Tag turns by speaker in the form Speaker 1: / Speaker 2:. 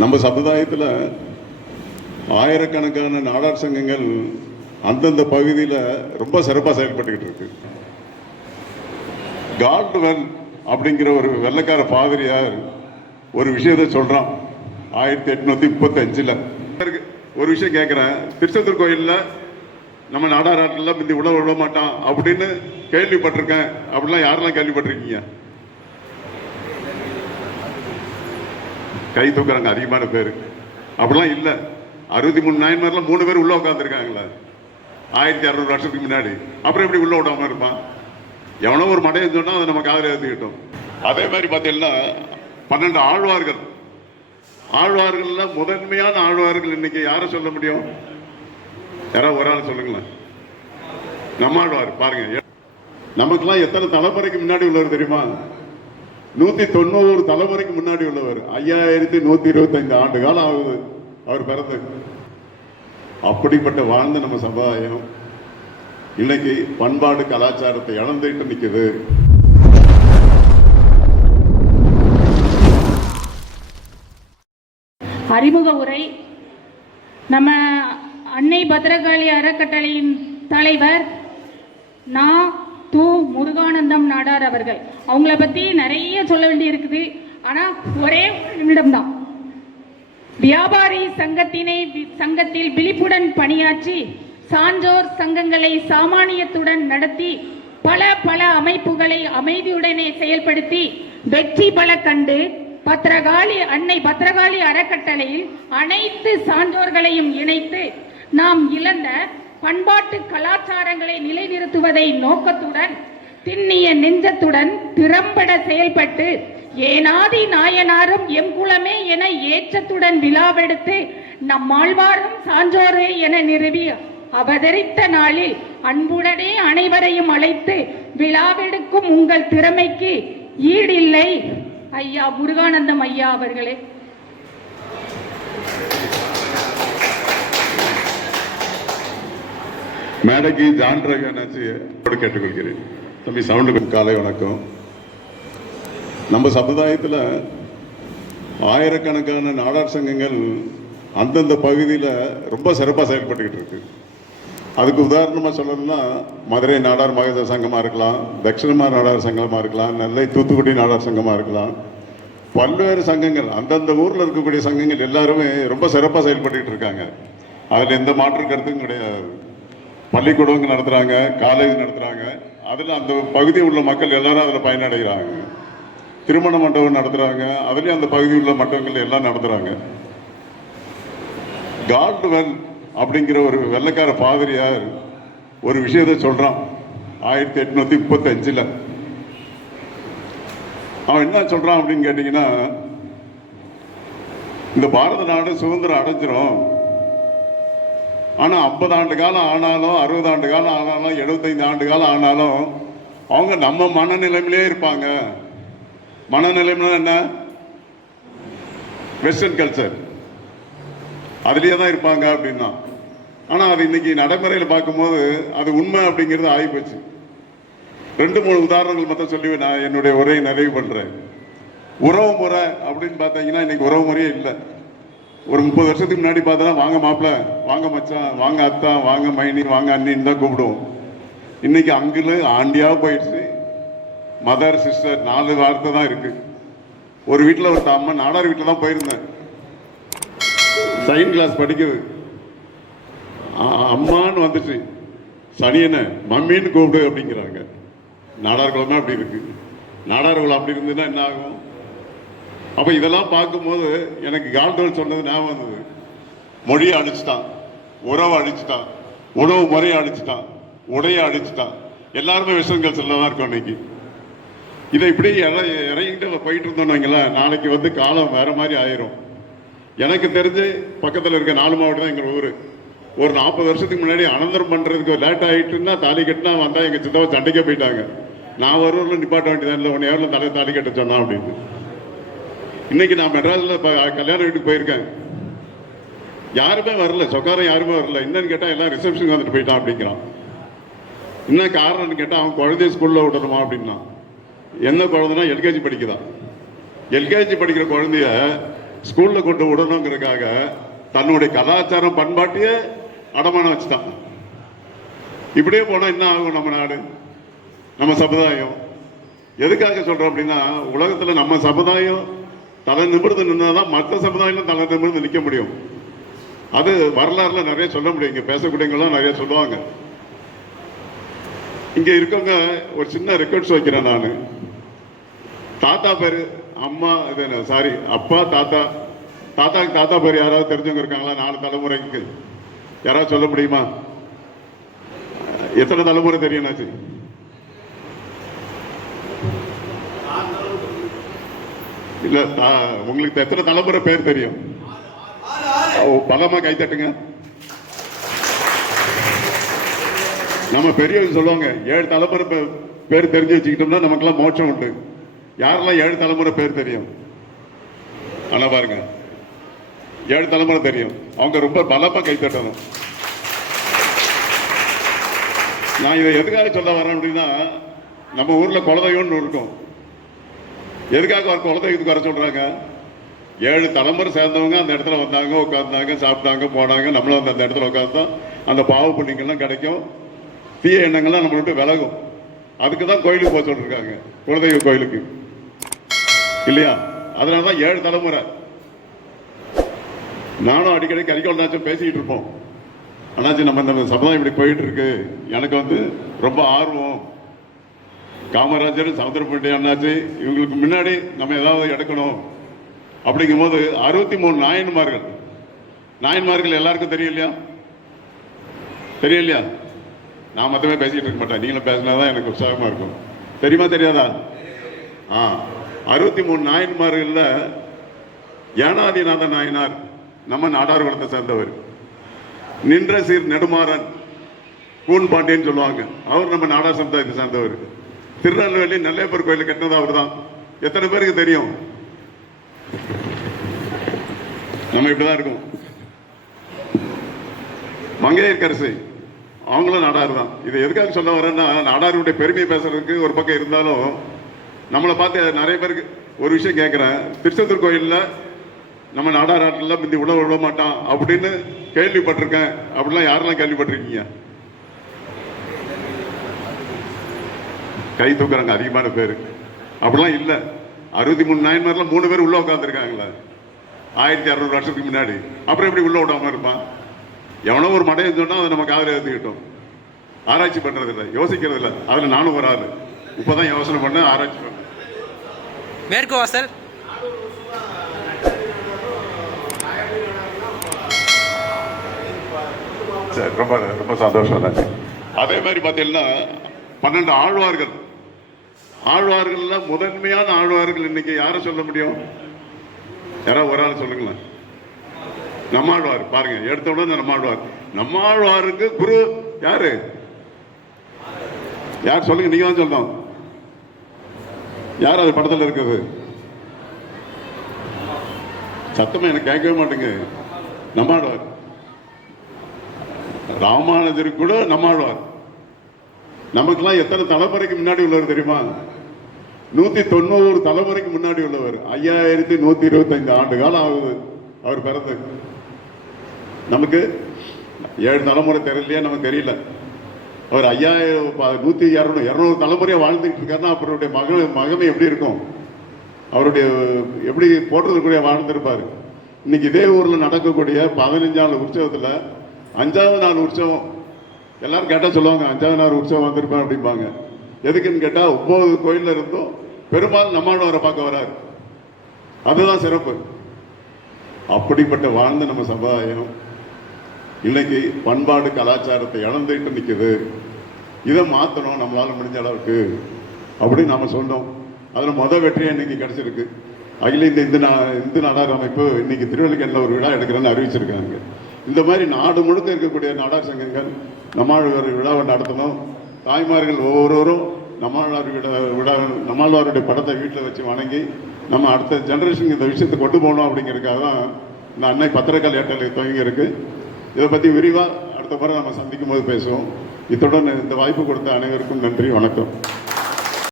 Speaker 1: நம்ம சமுதாயத்தில் ஆயிரக்கணக்கான நாடார் சங்கங்கள் அந்தந்த பகுதியில் ரொம்ப சிறப்பாக செயல்பட்டுக்கிட்டு இருக்கு. காட்வெல் அப்படிங்கிற ஒரு வெள்ளைக்கார பாதிரியார் ஒரு விஷயத்தை சொல்கிறான் ஆயிரத்தி எட்நூற்றி முப்பத்தஞ்சில். ஒரு விஷயம் கேட்குறேன் திருச்செந்தூர் கோயிலில் நம்ம நாடார் ஆட்டில் முந்தி உள்ள விட மாட்டான் அப்படின்னு கேள்விப்பட்டிருக்கேன். அப்படிலாம் யாரெல்லாம் கேள்விப்பட்டிருக்கீங்க? கை தூக்குறாங்க அதிகமான பேர். அப்படிலாம் இல்லை. அறுபத்தி மூணு நாயன்மார்ல மூணு பேர் உள்ளே உட்காந்துருக்காங்களா ஆயிரத்தி அறுநூறு வருஷத்துக்கு முன்னாடி. அப்புறம் எப்படி உள்ள விடாம இருப்பான்? எவனோ ஒரு மடையை சொன்னால் அதை நம்ம காதல ஏற்றுக்கிட்டோம் அதே மாதிரி பார்த்தீங்கன்னா பன்னெண்டு ஆழ்வார்கள். ஆழ்வார்கள்ல முதன்மையான ஆழ்வார்கள் இன்னைக்கு யாரை சொல்ல முடியும்? யாராவது ஒரு ஆள் சொல்லுங்களேன். நம்ம ஆழ்வார் பாருங்க. நமக்குலாம் எத்தனை தலைமுறைக்கு முன்னாடி உள்ளவர் தெரியுமா? நூத்தி தொண்ணூறு தலைமுறைக்கு முன்னாடி உள்ளவர். ஐயாயிரத்தி நூத்தி இருபத்தைந்து ஆண்டு காலம் ஆகுது அவர் பிறந்து. அப்படிப்பட்ட வாழ்ந்த நம்ம சமுதாயம் இன்னைக்கு பண்பாடு கலாச்சாரத்தை இழந்துட்டு நிற்குது
Speaker 2: அறிமுக உரை. நம்ம அன்னை பத்திரகாளி அறக்கட்டளையின் தலைவர் நான் து முருகானந்தம் நாடார் அவர்கள். அவங்கள பற்றி நிறைய சொல்ல வேண்டி இருக்குது ஆனால் ஒரே நிமிடம் நிமிடம்தான். வியாபாரி சங்கத்தினை சங்கத்தில் விழிப்புடன் பணியாற்றி சான்றோர் சங்கங்களை சாமானியத்துடன் நடத்தி பல பல அமைப்புகளை அமைதியுடனே செயல்படுத்தி வெற்றி பல கண்டு பத்திரகாளி அன்னை பத்திரகாளி அறக்கட்டளையில் அனைத்து சான்றோர்களையும் இணைத்து நாம் இழந்த பண்பாட்டு கலாச்சாரங்களை நிலைநிறுத்துவதை நோக்கத்துடன் திண்ணிய நெஞ்சத்துடன் திறம்பட செயல்பட்டு ஏனாதி நாயனாரும் எங்குலமே என ஏற்றத்துடன் விழாவெடுத்து நம்மாழ்வாரும் சான்றோரே என நிறுவி அவதரித்த நாளில் அன்புடனே அனைவரையும் அழைத்து விழாவெடுக்கும் உங்கள் திறமைக்கு ஈடில்லை. ஐயா முருகானந்தம் ஐயா அவர்களே.
Speaker 1: மேடைக்கு ஜான் ரகனாச்சு கேட்டுக்கொள்கிறேன். தம்பி சவுண்டு காலை வணக்கம். நம்ம சமுதாயத்தில் ஆயிரக்கணக்கான நாடார் சங்கங்கள் அந்தந்த பகுதியில் ரொம்ப சிறப்பாக செயல்பட்டுக்கிட்டு இருக்கு. அதுக்கு உதாரணமாக சொல்லணும்னா மதுரை நாடார் மகஜர் சங்கமாக இருக்கலாம் தட்சிணமா நாடார் சங்கமாக இருக்கலாம் நெல்லை தூத்துக்குடி நாடார் சங்கமாக இருக்கலாம். பல்வேறு சங்கங்கள் அந்தந்த ஊரில் இருக்கக்கூடிய சங்கங்கள் எல்லாருமே ரொம்ப சிறப்பாக செயல்பட்டுக்கிட்டு இருக்காங்க. அதில் எந்த மாற்று கருத்தும் கிடையாது. பள்ளிக்கூடங்க நடத்துகிறாங்க காலேஜ் நடத்துகிறாங்க அதில் அந்த பகுதியில் உள்ள மக்கள் எல்லாரும் அதில் பயனடைகிறாங்க. திருமண மண்டபம் நடத்துகிறாங்க அதுலேயும் அந்த பகுதியில் உள்ள மக்கள் எல்லாம் நடத்துகிறாங்க காட்வெல் அப்படிங்கிற ஒரு வெள்ளக்கார பாதிரியார் ஒரு விஷயத்தை சொல்கிறான் ஆயிரத்தி எட்நூற்றி முப்பத்தஞ்சில். அவன் என்ன சொல்கிறான் அப்படின்னு கேட்டிங்கன்னா இந்த பாரத நாடு சுதந்திரம் அடைஞ்சிரும். ஆனால் ஐம்பது ஆண்டு காலம் ஆனாலும் அறுபது ஆண்டு காலம் ஆனாலும் எழுபத்தைந்து ஆண்டு காலம் ஆனாலும் அவங்க நம்ம மனநிலைமையிலே இருப்பாங்க. மனநிலைமைனா என்ன? வெஸ்டர்ன் கல்ச்சர் அதுலேயே தான் இருப்பாங்க அப்படின்னா. ஆனால் அது இன்னைக்கு நடைமுறையில் பார்க்கும்போது அது உண்மை அப்படிங்கிறது ஆகிப்போச்சு ரெண்டு மூணு உதாரணங்கள் மட்டும் சொல்லி நான் என்னுடைய உரையை நிறைவு பண்ணுறேன் உறவு முறை அப்படின்னு பார்த்தீங்கன்னா இன்னைக்கு உறவு முறையே இல்லை. ஒரு முப்பது வருஷத்துக்கு முன்னாடி பார்த்தா வாங்க மாப்பிள்ள வாங்க மச்சான் வாங்க அத்தா வாங்க மைனி வாங்க அண்ணின்னு தான் கூப்பிடுவோம். இன்னைக்கு அங்கிள் ஆண்டியாக போயிடுச்சு. மதர் சிஸ்டர் நாலு வார்த்தை தான் இருக்கு. ஒரு வீட்டில் ஒரு அம்மா நாடார் வீட்டில் தான் போயிருந்தேன். சைன் கிளாஸ் படிக்குது. அம்மான்னு வந்துச்சு. சனியனை மம்மின்னு கூப்பிடு அப்படிங்கிறாங்க. நாடார் குலமே அப்படி இருக்கு. நாடார் குளம் அப்படி இருந்ததுன்னா என்ன ஆகும்? அப்போ இதெல்லாம் பார்க்கும்போது எனக்கு கால்டோல் சொன்னது ஞாபகம் வந்தது. மொழியை அடிச்சுட்டான் உறவை அடிச்சுட்டான் உணவு முறையை அடிச்சுட்டான் உடையை அடிச்சுட்டான் எல்லாருமே விஷயங்கள் சொல்ல தான் இருக்கும் இன்னைக்கு இதை இப்படி இற- இறங்கிட்டு போயிட்டு இருந்தோம்னு நாளைக்கு வந்து காலம் வேற மாதிரி ஆயிரும். எனக்கு தெரிஞ்சு பக்கத்தில் இருக்க நாலு மாவட்டம் தான் எங்கள் ஊர். ஒரு நாற்பது வருஷத்துக்கு முன்னாடி அனந்தரம் பண்ணுறதுக்கு லேட் ஆகிட்டுன்னா தாலி கட்டினா வந்தால் எங்கள் சித்தவா சண்டைக்கே போயிட்டாங்க. நான் ஒரு ஊரில் நிப்பாட்ட வேண்டியதான் இல்லை ஒன் ஹவரில் தலை தாலி கட்ட சொன்னான் அப்படின்னு இன்னைக்கு நான் மெட்ராஸில் இப்போ கல்யாண வீட்டுக்கு போயிருக்கேன். யாருமே வரல சொக்காரம் யாருமே வரல. என்னன்னு கேட்டால் எல்லாம் ரிசப்ஷனுக்கு வந்துட்டு போயிட்டான் அப்படிங்கிறான். என்ன காரணம்னு கேட்டால் அவன் குழந்தைய ஸ்கூலில் விடணுமா அப்படின்னா என்ன குழந்தைனா எல்கேஜி படிக்குதான். எல்கேஜி படிக்கிற குழந்தைய ஸ்கூலில் கொண்டு விடணுங்கிறதுக்காக தன்னுடைய கலாச்சாரம் பண்பாட்டையே அடமானம் வச்சுட்டான். இப்படியே போனால் என்ன ஆகும் நம்ம நாடு? நம்ம சமுதாயம். எதுக்காக சொல்கிறோம் அப்படின்னா உலகத்தில் நம்ம சமுதாயம் தலை நிமிர்ந்து நின்னாதான் மற்ற சமுதாயம் தலை நிமிர்ந்து நிற்க முடியும். அது வரலாறுல நிறைய சொல்ல முடியும். இங்கே பேசக்கூடியவங்களாம் நிறைய சொல்லுவாங்க. இங்கே இருக்கவங்க ஒரு சின்ன ரெக்கார்ட்ஸ் வைக்கிறேன் நான். தாத்தா பேர் அம்மா இது சாரி அப்பா தாத்தா. தாத்தாக்கு தாத்தா பேர் யாராவது தெரிஞ்சவங்க இருக்காங்களா? நாலு தலைமுறைக்கு. யாராவது சொல்ல முடியுமா? எத்தனை தலைமுறை தெரியும் என்னாச்சு இல்ல உங்களுக்கு எத்தனை தலைமுறை பேர் தெரியும்? ஓ, பலமா கை தட்டுங்க. நம்ம பெரியவங்க சொல்லுவாங்க ஏழு தலைமுறை பே- பேர் தெரிஞ்சு வச்சுக்கிட்டோம்னா நமக்கெல்லாம் மோட்சம் உண்டு. யாரெல்லாம் ஏழு தலைமுறை பேர் தெரியும்? ஆனா பாருங்க ஏழு தலைமுறை தெரியும். அவங்க ரொம்ப பலமா கை தட்டணும். நான் இதை எதுக்காக சொல்ல வரேன் அப்படின்னா நம்ம ஊர்ல குலதெய்வம்னு இருக்கும். எதுக்காக ஒரு குலதெய்வத்துக்கு வர சொல்கிறாங்க ஏழு தலைமுறை சேர்ந்தவங்க அந்த இடத்துல வந்தாங்க உட்காந்தாங்க சாப்பிட்டாங்க போனாங்க நம்மளும் அந்த அந்த இடத்துல உட்கார்ந்தோம் அந்த பாவ புண்ணியங்கள்லாம் கிடைக்கும். தீய எண்ணங்கள்லாம் நம்ம விட்டு விலகும். அதுக்கு தான் கோயிலுக்கு போக சொல்லிருக்காங்க. குலதெய்வ கோயிலுக்கு. இல்லையா? அதனால தான் ஏழு தலைமுறை. நானும் அடிக்கடி கரிக்கோல்னாச்சும் பேசிக்கிட்டு இருப்போம். அண்ணாச்சி நம்ம இந்த சமுதாயம் இப்படி போயிட்டு இருக்கு. எனக்கு வந்து ரொம்ப ஆர்வம். காமராஜர் சமுத்திரப்பட்டி அண்ணாச்சி இவங்களுக்கு முன்னாடி நம்ம ஏதாவது எடுக்கணும். அப்படிங்கும்போது அறுபத்தி மூணு நாயன்மார்கள். நாயன்மார்கள் எல்லாருக்கும் தெரியும் இல்லையா? தெரியும் இல்லையா? நான் மட்டுமே பேசிட்டு இருக்க மாட்டேன். நீங்களும் பேசினாதான் எனக்கு உற்சாகமா இருக்கும். தெரியுமா தெரியாதா? ஆ. அறுபத்தி மூணு நாயன்மார்கள்ல ஏனாதிநாத நாயனார் நம்ம நாடார் குலத்தை சேர்ந்தவர். நின்ற சீர் நெடுமாறன் கூன் பாண்டியன்னு சொல்லுவாங்க. அவர் நம்ம நாடார் சமுதாயத்தை சேர்ந்தவர். திருநெல்வேலி நெல்லையப்பர் கோயில் கட்டினது அவர் தான் எத்தனை பேருக்கு தெரியும்? நம்ம இப்படிதான் இருக்கோம். மங்கையர்கரசு அவங்களும் நாடார் தான். இது எதுக்காக சொல்ல வரேன்னா நாடாருடைய பெருமையை பேசுறதுக்கு ஒரு பக்கம் இருந்தாலும் நம்மளை பார்த்து நிறைய பேருக்கு ஒரு விஷயம் கேட்குறேன். திருச்செந்தூர் கோயிலில் நம்ம நாடார் ஆட்டில் முந்தி உள்ள விட மாட்டான் அப்படின்னு கேள்விப்பட்டிருக்கேன். அப்படிலாம் யாரெல்லாம் கேள்விப்பட்டிருக்கீங்க? கை தூக்குறாங்க அதிகமான பேர். அப்படிலாம் இல்லை. அறுபத்தி மூணு நாயன்மார்ல மூணு பேர் உள்ள உட்காந்துருக்காங்களே ஆயிரத்தி அறுநூறு வருஷத்துக்கு முன்னாடி. அப்புறம் எப்படி உள்ள விடாம இருப்பான்? எவனோ ஒரு மடையன் சொன்னா அதை நம்ம காதல ஏற்றுக்கிட்டோம் ஆராய்ச்சி பண்றது இல்லை யோசிக்கிறது இல்லை அதுல நானும் ஒரு ஆளு. இப்பதான் யோசனை பண்ண ஆராய்ச்சி பண்ணேன்.
Speaker 3: மேற்கு வாசல்.
Speaker 1: சரி ரொம்ப ரொம்ப சந்தோஷம். அதே மாதிரி பார்த்தீங்கன்னா பன்னெண்டு ஆழ்வார்கள். ஆழ்வார்கள்ல முதன்மையான ஆழ்வார்கள் இன்னைக்கு யாரை சொல்ல முடியும்? யாராவது ஒரு ஆள் சொல்லுங்களேன். நம்மாழ்வார் பாருங்க எடுத்த உடனே நம்மாழ்வார். நம்மாழ்வாருக்கு குரு யாரு? யார் சொல்லுங்க நீங்க தான் சொல்லணும். யார் அது படத்தில் இருக்குது? சத்தமா எனக்கு கேட்கவே மாட்டேங்க நம்மாழ்வார். ராமானுஜருக்கு கூட நம்மாழ்வார். நமக்கெல்லாம் எத்தனை தலைமுறைக்கு முன்னாடி உள்ளவர் தெரியுமா? நூத்தி தொண்ணூறு தலைமுறைக்கு முன்னாடி உள்ளவர். ஐயாயிரத்தி நூத்தி இருபத்தைந்து ஆண்டு காலம் ஆகுது அவர் பிறந்து. நமக்கு ஏழு தலைமுறை தெரியலையே நமக்கு தெரியல. அவர் ஐயாயிரம் நூத்தி இரநூறு இரநூறு தலைமுறையா வாழ்ந்துட்டு இருக்காருன்னா அவருடைய மக மகமை எப்படி இருக்கும்? அவருடைய எப்படி போற்றதுக்குரிய வாழ்ந்திருப்பாரு? இன்னைக்கு இதே ஊர்ல நடக்கக்கூடிய பதினஞ்சாவது உற்சவத்துல அஞ்சாவது நாள் உற்சவம் எல்லாரும் கேட்டால் சொல்லுவாங்க அஞ்சாவது நாள் உற்சவம் வந்திருப்பேன் அப்படிம்பாங்க. எதுக்குன்னு கேட்டால் ஒவ்வொரு கோயிலில் இருந்தும் பெருமாள் நம்மாழ்வாரை பார்க்க வராரு. அதுதான் சிறப்பு. அப்படிப்பட்ட வாழ்ந்த நம்ம சமுதாயம் இன்னைக்கு பண்பாடு கலாச்சாரத்தை இழந்துட்டு நிற்குது இதை மாற்றணும் நம்மளால் முடிஞ்ச அளவுக்கு அப்படின்னு நாம் சொன்னோம். அதில் மொதல் வெற்றியாக இன்னைக்கு கிடைச்சிருக்கு. அகில இந்த இந்து நா- இந்து நாடார் அமைப்பு இன்னைக்கு திருவள்ளுக்கல்ல ஒரு விழா எடுக்கிறேன்னு அறிவிச்சிருக்காங்க இந்த மாதிரி நாடு முழுக்க இருக்கக்கூடிய நாடார் சங்கங்கள் நம்மாழ்வார் விழாவை நடத்தணும். தாய்மார்கள் ஒவ்வொருவரும் நம்மாழ்வார் விழா நம்மாழ்வாருடைய படத்தை வீட்டில் வச்சு வணங்கி நம்ம அடுத்த ஜென்ரேஷனுக்கு இந்த விஷயத்தை கொண்டு போகணும் அப்படிங்கிறதுக்காக தான் இந்த அன்னை பத்திரக்கால் ஏற்றல் துவங்கியிருக்கு இதை பற்றி விரிவாக அடுத்த முறை நம்ம சந்திக்கும் போது பேசுவோம். இத்துடன் இந்த வாய்ப்பு கொடுத்த அனைவருக்கும் நன்றி வணக்கம்.